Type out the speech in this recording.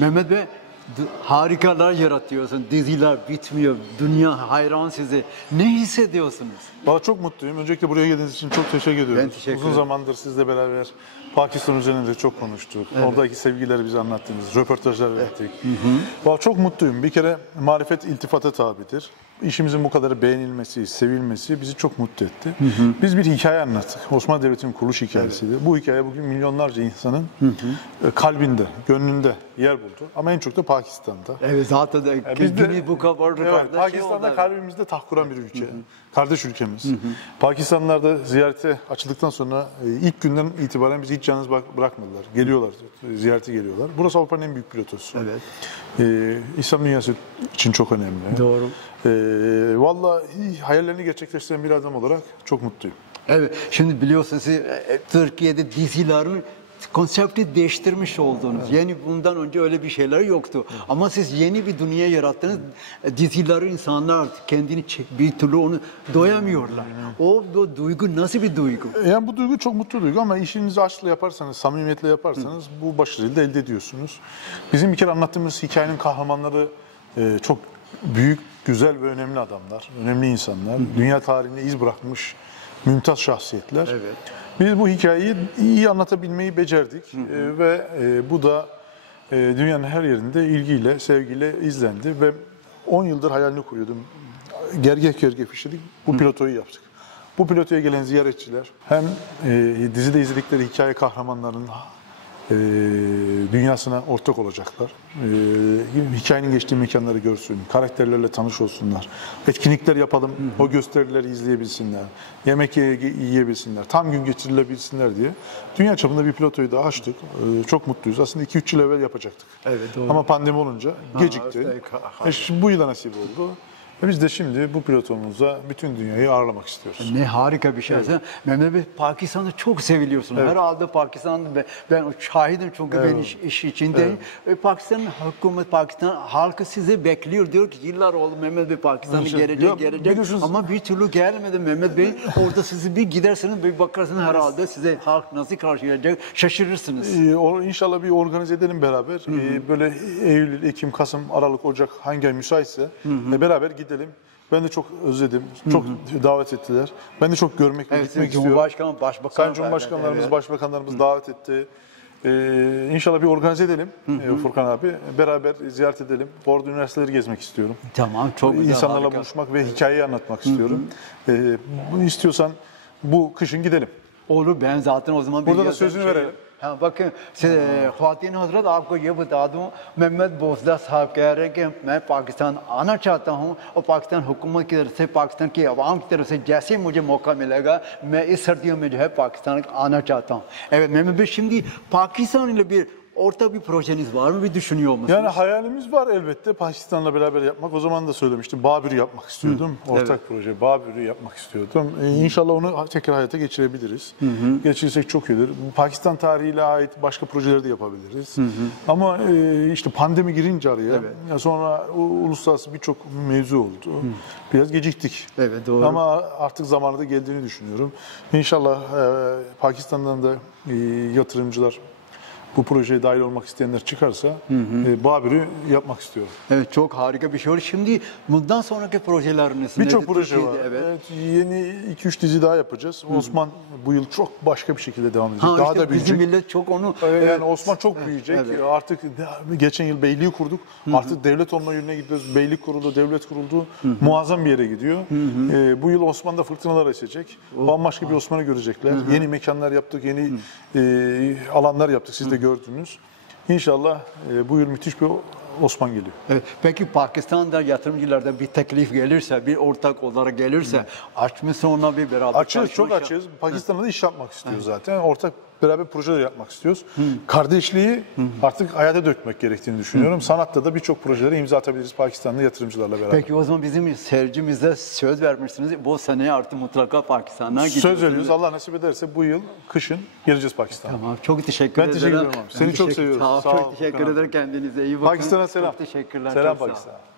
Mehmet Bey, harikalar yaratıyorsun. Diziler bitmiyor. Dünya hayran size. Ne hissediyorsunuz? Valla çok mutluyum. Öncelikle buraya geldiğiniz için çok teşekkür ediyorum. Ben teşekkür Uzun ederim. zamandır sizle beraber Pakistan üzerinde çok konuştuk. Evet. Oradaki sevgileri bize anlattınız. Röportajlar verdik. Valla çok mutluyum. Bir kere marifet iltifata tabidir. İşimizin bu kadar beğenilmesi, sevilmesi bizi çok mutlu etti. Biz bir hikaye anlattık. Osmanlı Devleti'nin kuruluş hikayesiydi. Evet. Bu hikaye bugün milyonlarca insanın kalbinde, gönlünde yer buldu. Ama en çok da Pakistan'da. Evet, zaten de biz bu kadar evet, Pakistan'da kalbimizde taht kuran bir ülke. Kardeş ülkemiz. Pakistanlılar da ziyarete açıldıktan sonra ilk günden itibaren bizi hiç yalnız bırakmadılar. Geliyorlar, ziyarete geliyorlar. Burası Avrupa'nın en büyük platosu. Evet. İslam dünyası için çok önemli. Doğru. Vallahi hayallerini gerçekleştiren bir adam olarak çok mutluyum. Evet, şimdi biliyorsunuz siz Türkiye'de dizilerin konsepti değiştirmiş oldunuz. Evet. Yani bundan önce öyle bir şeyler yoktu. Evet. Ama siz yeni bir dünya yarattınız. Dizileri insanlar kendini bir türlü onu doyamıyorlar. O duygu nasıl bir duygu? Yani bu duygu çok mutlu duygu ama işinizi aşkla yaparsanız, samimiyetle yaparsanız bu başarıyı da elde ediyorsunuz. Bizim bir kere anlattığımız hikayenin kahramanları çok büyük, güzel ve önemli adamlar, önemli insanlar. Dünya tarihine iz bırakmış mümtaz şahsiyetler. Evet. Biz bu hikayeyi iyi anlatabilmeyi becerdik ve bu da dünyanın her yerinde ilgiyle, sevgiyle izlendi ve 10 yıldır hayalini kuruyordum. Gergef gergef işledik, bu pilotoyu yaptık. Bu pilotoya gelen ziyaretçiler hem dizide izledikleri hikaye kahramanlarının dünyasına ortak olacaklar. Hikayenin geçtiği mekanları görsün, karakterlerle tanış olsunlar. Etkinlikler yapalım, o gösterileri izleyebilsinler, yemek yiyebilsinler, tam gün geçirilebilsinler diye. Dünya çapında bir pilotoyu da açtık. Çok mutluyuz. Aslında 2-3 yıl evvel yapacaktık. Evet, doğru. Ama pandemi olunca gecikti. Bu yıla nasip oldu. Biz de şimdi bu pilotumuzla bütün dünyayı ağırlamak istiyoruz. Ne harika bir şey. Evet. Mehmet Bey, Pakistan'ı çok seviliyorsunuz. Evet. Herhalde Pakistan'da ben şahidim çünkü evet. Ben iş içindeyim. Evet. Pakistan hükümet, Pakistan halkı sizi bekliyor. Diyor ki yıllar oldu Mehmet Bey Pakistan'a gelecek. Ama bir türlü gelmedi Mehmet Bey. Orada sizi bir gidersiniz, bir bakarsınız herhalde size halk nasıl karşılayacak şaşırırsınız. İnşallah bir organize edelim beraber. Böyle Eylül, Ekim, Kasım, Aralık, Ocak hangi ay müsaitse beraber gidelim. Ben de çok özledim. Çok davet ettiler. Ben de çok görmek ve gitmek istiyorum. Cumhurbaşkanı, Başbakan. Sayın Cumhurbaşkanlarımız, evet. Başbakanlarımız davet etti. İnşallah bir organize edelim Furkan abi. Beraber ziyaret edelim. Orada üniversiteleri gezmek istiyorum. Tamam, çok güzel. İnsanlarla buluşmak ve hikayeyi anlatmak istiyorum. Bunu istiyorsan bu kışın gidelim. Olur, ben zaten o zaman... Burada da sözünü verelim. हाँ बाकी ख़वातीन हज़रत आपको ये बता दूँ मोहम्मद बोसदा साहब कह रहे हैं कि मैं पाकिस्तान आना चाहता हूँ और पाकिस्तान हुकूमत की तरफ से पाकिस्तान की आवाम की तरफ से जैसे ही मुझे मौका मिलेगा मैं इस सर्दियों में जो है पाकिस्तान आना चाहता हूँ. Evet Mehmet Bey, şimdi Pakistan ile bir ortak bir projeniz var mı? Bir düşünüyor musunuz? Yani hayalimiz var elbette. Pakistan'la beraber yapmak. O zaman da söylemiştim. Babür'ü yapmak istiyordum. Ortak proje. Babür'ü yapmak istiyordum. İnşallah onu tekrar hayata geçirebiliriz. Geçirirsek çok iyidir. Pakistan tarihiyle ait başka projeleri de yapabiliriz. Ama işte pandemi girince araya sonra uluslararası birçok mevzu oldu. Biraz geciktik. Evet, doğru. Ama artık zamanı da geldiğini düşünüyorum. İnşallah Pakistan'dan da yatırımcılar, bu projeye dahil olmak isteyenler çıkarsa Babür'ü yapmak istiyorum. Evet, çok harika bir şey olur. Şimdi bundan sonraki projeleriniz nedir? Birçok proje var. Evet, yeni 2-3 dizi daha yapacağız. Osman bu yıl çok başka bir şekilde devam edecek. Daha da büyüyecek. Bizim millet çok onu... Yani Osman çok büyüyecek. Evet. Artık geçen yıl beyliği kurduk. Artık devlet olma yönüne gidiyoruz. Beylik kuruldu, devlet kuruldu. Muazzam bir yere gidiyor. Bu yıl Osman'da fırtınalar esecek. Bambaşka bir Osman'ı görecekler. Yeni mekanlar yaptık, yeni alanlar yaptık. Siz de gördünüz. İnşallah bu yıl müthiş bir Osman geliyor. Evet. Peki Pakistan'da yatırımcılarda bir teklif gelirse, bir ortak olarak gelirse aç mı sonra bir beraber? Açığız, çok açığız. Pakistan'da da iş yapmak istiyor zaten. Ortak beraber projeler yapmak istiyoruz. Kardeşliği artık hayata dökmek gerektiğini düşünüyorum. Sanatta da birçok projelere imza atabiliriz Pakistanlı yatırımcılarla beraber. Peki o zaman bizim seyircimize söz vermişsiniz. Bu seneye artık mutlaka Pakistan'a gidiyoruz. Söz veriyoruz. Allah nasip ederse bu yıl kışın geleceğiz Pakistan'a. Tamam. Çok teşekkür ederim. Ben teşekkür ederim abi. Seni çok seviyoruz. Sağ ol. Çok teşekkür ederim. Kendinize iyi bakın. Pakistan'a selam. Çok teşekkürler. Selam Pakistan'a.